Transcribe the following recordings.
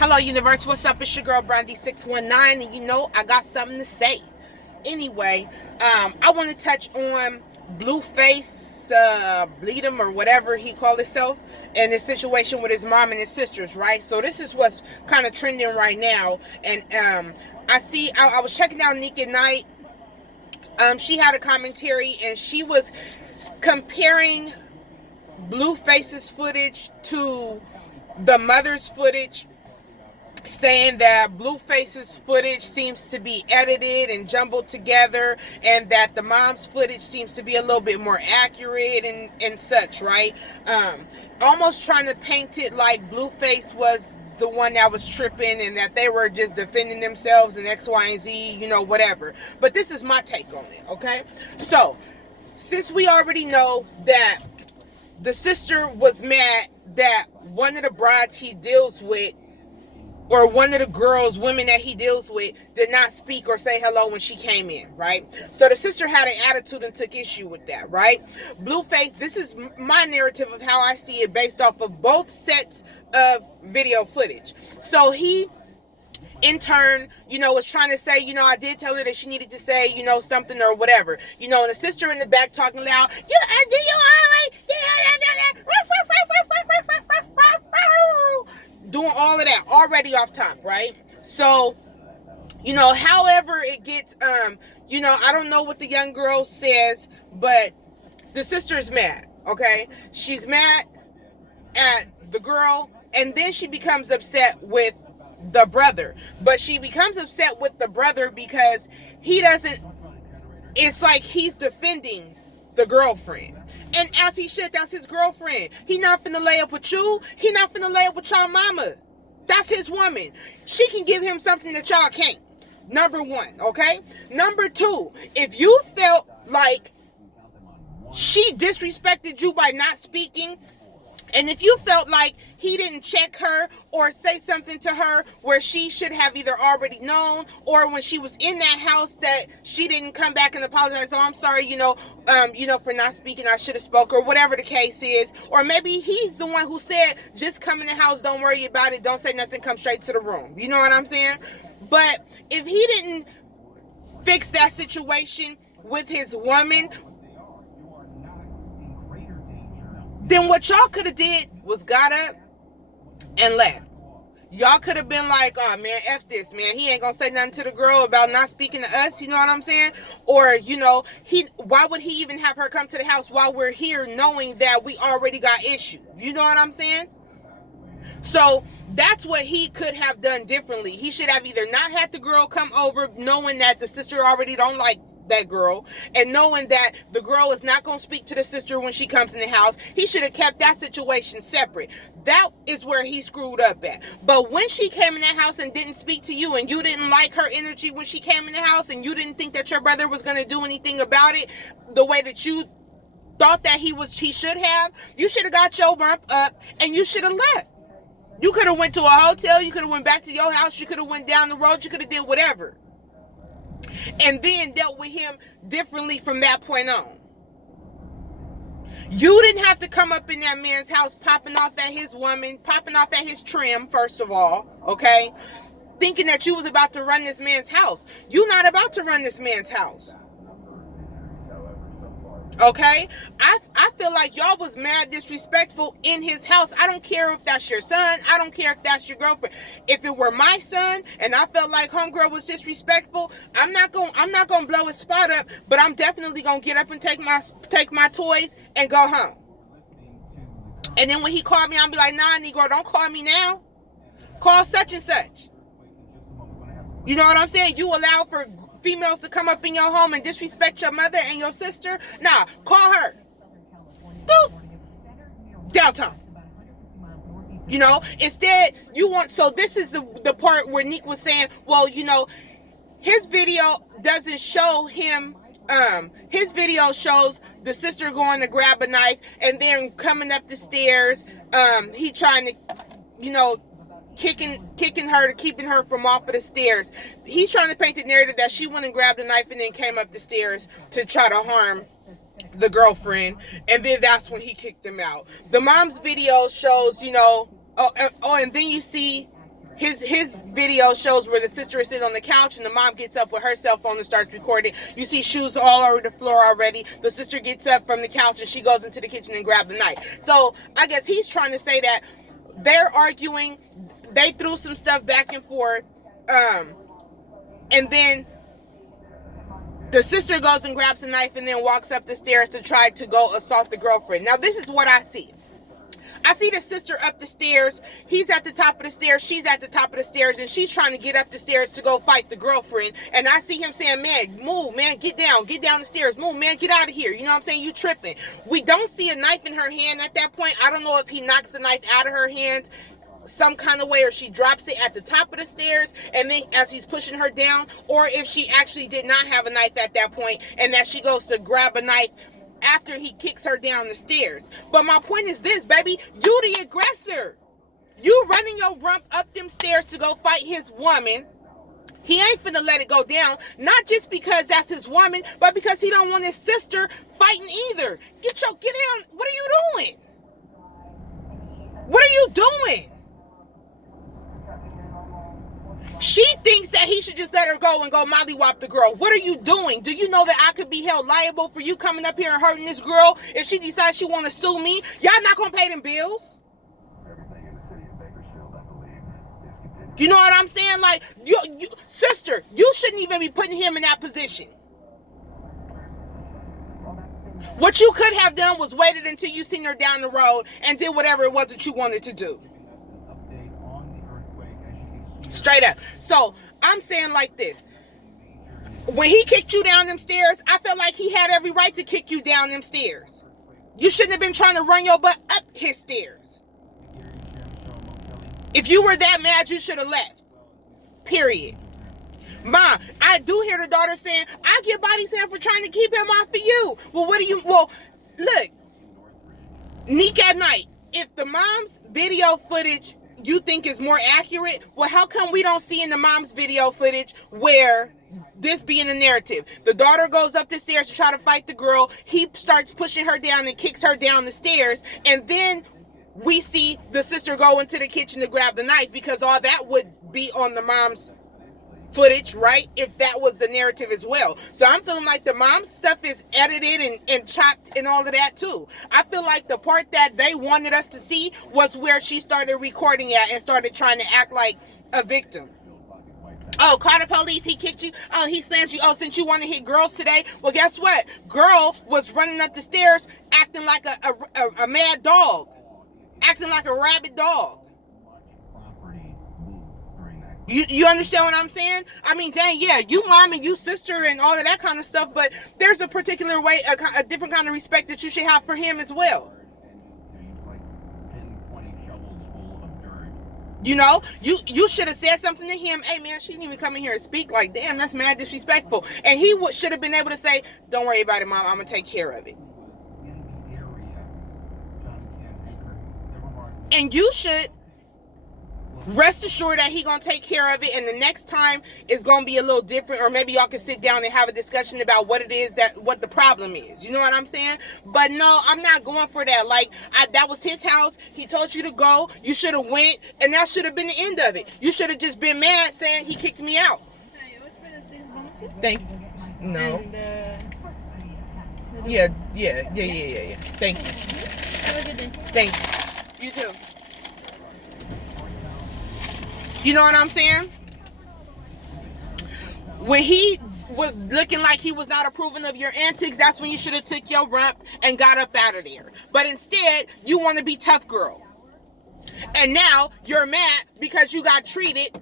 Hello, universe. What's up? It's your girl Brandy619, and you know I got something to say. Anyway, I want to touch on Blueface, Bleedum, or whatever he called himself, and his situation with his mom and his sisters. Right. So this is what's kind of trending right now, and I was checking out Nick at Night. She had a commentary, and she was comparing Blueface's footage to the mother's footage, saying that Blueface's footage seems to be edited and jumbled together, and that the mom's footage seems to be a little bit more accurate and such, right? Almost trying to paint it like Blueface was the one that was tripping and that they were just defending themselves and X, Y, and Z, whatever. But this is my take on it, okay? So, since we already know that the sister was mad that one of the brides he deals with, or one of the women that he deals with, did not speak or say hello when she came in, right? So the sister had an attitude and took issue with that, right? Blueface, this is my narrative of how I see it based off of both sets of video footage. So he, in turn, was trying to say, I did tell her that she needed to say, something or whatever. And the sister in the back talking loud, doing all of that already off top, right? So, however it gets, I don't know what the young girl says, but the sister's mad, okay? She's mad at the girl, and then she becomes upset with the brother. But she becomes upset with the brother because it's like he's defending the girlfriend. And as he should, that's his girlfriend. He not finna lay up with you. He not finna lay up with y'all mama. That's his woman. She can give him something that y'all can't. Number one, okay? Number two, if you felt like she disrespected you by not speaking, and if you felt like he didn't check her or say something to her where she should have either already known, or when she was in that house that she didn't come back and apologize, oh, I'm sorry, for not speaking, I should have spoke, or whatever the case is. Or maybe he's the one who said, just come in the house, don't worry about it, don't say nothing, come straight to the room. You know what I'm saying? But if he didn't fix that situation with his woman, then what y'all could have did was got up and left. Y'all could have been like, oh man, F this, man. He ain't gonna say nothing to the girl about not speaking to us, you know what I'm saying? Or, why would he even have her come to the house while we're here knowing that we already got issues? You know what I'm saying? So that's what he could have done differently. He should have either not had the girl come over knowing that the sister already don't like that girl, and knowing that the girl is not going to speak to the sister when she comes in the house. He should have kept that situation separate. That is where he screwed up at. But when she came in the house and didn't speak to you, and you didn't like her energy when she came in the house, and you didn't think that your brother was going to do anything about it the way that you thought that he should have, you should have got your rump up and you should have left. You could have went to a hotel, you could have went back to your house, you could have went down the road, you could have did whatever, and then dealt with him differently from that point on. You didn't have to come up in that man's house popping off at his woman, popping off at his trim, first of all, okay? Thinking that you was about to run this man's house. You're not about to run this man's house. Okay? I feel like y'all was mad disrespectful in his house. I don't care if that's your son. I don't care if that's your girlfriend. If it were my son and I felt like homegirl was disrespectful, I'm not gonna blow his spot up, but I'm definitely gonna get up and take my toys and go home. And then when he called me, I'll be like, nah, Negro, don't call me now. Call such and such. You know what I'm saying? You allow for females to come up in your home and disrespect your mother and your sister? Nah, call her. Boop. Downtown. Instead, so this is the part where Nick was saying, well, his video doesn't show him, his video shows the sister going to grab a knife and then coming up the stairs, he trying to, kicking her, keeping her from off of the stairs. He's trying to paint the narrative that she went and grabbed a knife and then came up the stairs to try to harm the girlfriend, and then that's when he kicked him out. The mom's video shows, and then you see his video shows where the sister is sitting on the couch and the mom gets up with her cell phone and starts recording. You see shoes all over the floor already. The sister gets up from the couch and she goes into the kitchen and grabs the knife. So I guess he's trying to say that they're arguing. They threw some stuff back and forth. And then the sister goes and grabs a knife and then walks up the stairs to try to go assault the girlfriend. Now, this is what I see. I see the sister up the stairs. He's at the top of the stairs. She's at the top of the stairs. And she's trying to get up the stairs to go fight the girlfriend. And I see him saying, man, move, man, get down the stairs. Move, man, get out of here. You know what I'm saying? You tripping. We don't see a knife in her hand at that point. I don't know if he knocks the knife out of her hand some kind of way, or she drops it at the top of the stairs and then as he's pushing her down, or if she actually did not have a knife at that point and that she goes to grab a knife after he kicks her down the stairs. But my point is this, baby, you the aggressor. You running your rump up them stairs to go fight his woman. He ain't finna let it go down, not just because that's his woman, but because he don't want his sister fighting either. Get down. What are you doing? What are you doing? She thinks that he should just let her go and go mollywop the girl. What are you doing? Do you know that I could be held liable for you coming up here and hurting this girl if she decides she want to sue me? Y'all not going to pay them bills? You know what I'm saying? Like, sister, you shouldn't even be putting him in that position. What you could have done was waited until you seen her down the road and did whatever it was that you wanted to do. Straight up. So I'm saying like this. When he kicked you down them stairs, I felt like he had every right to kick you down them stairs. You shouldn't have been trying to run your butt up his stairs. If you were that mad, you should have left. Period. Mom, I do hear the daughter saying, I get body slammed for trying to keep him off of you. Well, look, Neek at night, if the mom's video footage you think is more accurate, well, how come we don't see in the mom's video footage where this being the narrative? The daughter goes up the stairs to try to fight the girl. He starts pushing her down and kicks her down the stairs. And then we see the sister go into the kitchen to grab the knife, because all that would be on the mom's footage, right? If that was the narrative as well. So I'm feeling like the mom's stuff is edited and chopped and all of that too. I feel like the part that they wanted us to see was where she started recording at and started trying to act like a victim. Oh, call the police, he kicked you. Oh, he slammed you. Oh, since you want to hit girls today. Well, guess what? Girl was running up the stairs acting like a mad dog. Acting like a rabid dog. You understand what I'm saying? I mean, dang, yeah, you mom and you sister and all of that kind of stuff, but there's a particular way, a different kind of respect that you should have for him as well. You know, you should have said something to him. Hey, man, she didn't even come in here and speak. Like, damn, that's mad disrespectful. And he should have been able to say, don't worry about it, Mom. I'm going to take care of it. And you should rest assured that he gonna take care of it, and the next time is gonna be a little different, or maybe y'all can sit down and have a discussion about what it is what the problem is. You know what I'm saying? But no, I'm not going for that. Like, that was his house. He told you to go. You should have went, and that should have been the end of it. You should have just been mad saying he kicked me out. Thank you. No. Yeah. Thank you. Have a good day. Thanks. You too. You know what I'm saying? When he was looking like he was not approving of your antics, that's when you should have took your rump and got up out of there. But instead, you want to be tough girl. And now you're mad because you got treated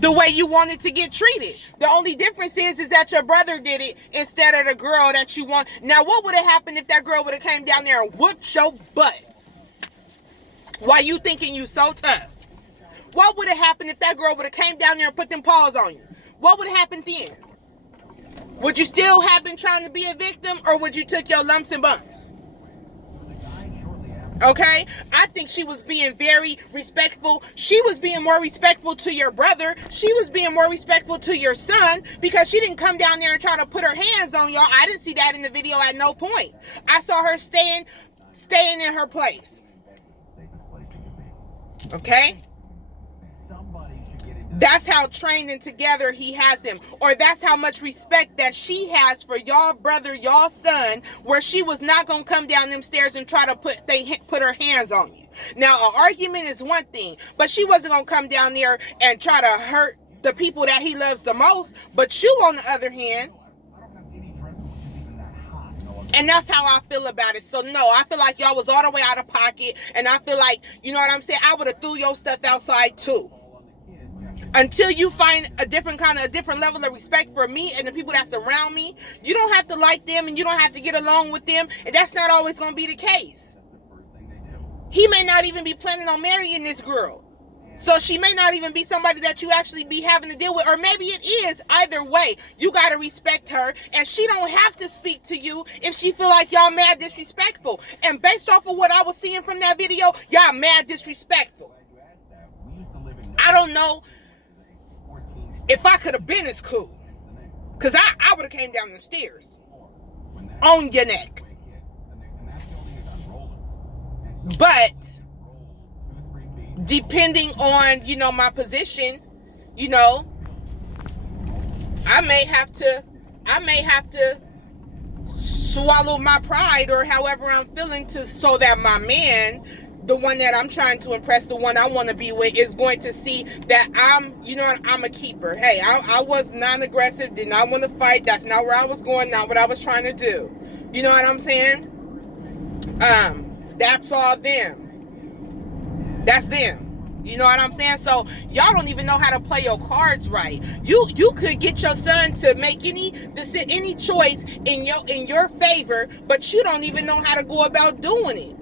the way you wanted to get treated. The only difference is that your brother did it instead of the girl that you want. Now, what would have happened if that girl would have came down there and whooped your butt? Why you thinking you so tough? What would have happened if that girl would have came down there and put them paws on you? What would have happened then? Would you still have been trying to be a victim, or would you took your lumps and bumps? Okay? I think she was being very respectful. She was being more respectful to your brother. She was being more respectful to your son, because she didn't come down there and try to put her hands on y'all. I didn't see that in the video at no point. I saw her staying in her place. Okay? That's how trained and together he has them. Or that's how much respect that she has for y'all brother, y'all son, where she was not going to come down them stairs and try to put her hands on you. Now, an argument is one thing, but she wasn't going to come down there and try to hurt the people that he loves the most. But you, on the other hand, and that's how I feel about it. So no, I feel like y'all was all the way out of pocket, and I feel like, you know what I'm saying, I would have threw your stuff outside too. Until you find a different level of respect for me and the people that surround me. You don't have to like them and you don't have to get along with them, and that's not always going to be the case. He may not even be planning on marrying this girl, so she may not even be somebody that you actually be having to deal with, or maybe it is. Either way, you got to respect her, and she don't have to speak to you if she feel like y'all mad disrespectful. And based off of what I was seeing from that video, y'all mad disrespectful. I don't know if I could have been as cool, because I would have came down the stairs on your neck. But depending on, you know, my position, you know, I may have to swallow my pride, or however I'm feeling, so that my man, the one that I'm trying to impress, the one I want to be with, is going to see that I'm a keeper. Hey, I was non-aggressive, did not want to fight. That's not where I was going, not what I was trying to do. You know what I'm saying? That's all them. That's them. You know what I'm saying? So y'all don't even know how to play your cards right. You could get your son to make any choice in your favor, but you don't even know how to go about doing it.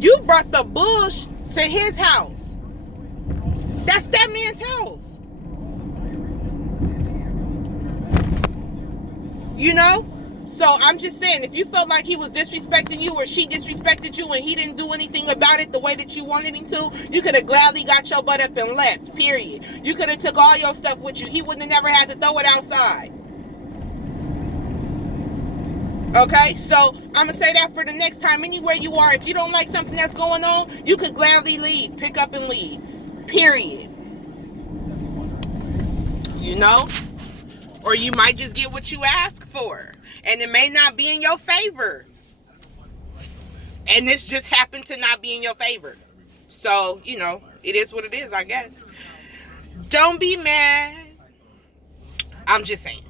You brought the bush to his house. That's that man's house. You know? So I'm just saying, if you felt like he was disrespecting you, or she disrespected you, and he didn't do anything about it the way that you wanted him to, you could have gladly got your butt up and left, period. You could have took all your stuff with you. He wouldn't have never had to throw it outside. Okay, so I'm going to say that for the next time. Anywhere you are, if you don't like something that's going on, you could gladly leave. Pick up and leave. Period. You know? Or you might just get what you ask for, and it may not be in your favor. And this just happened to not be in your favor. So, you know, it is what it is, I guess. Don't be mad. I'm just saying.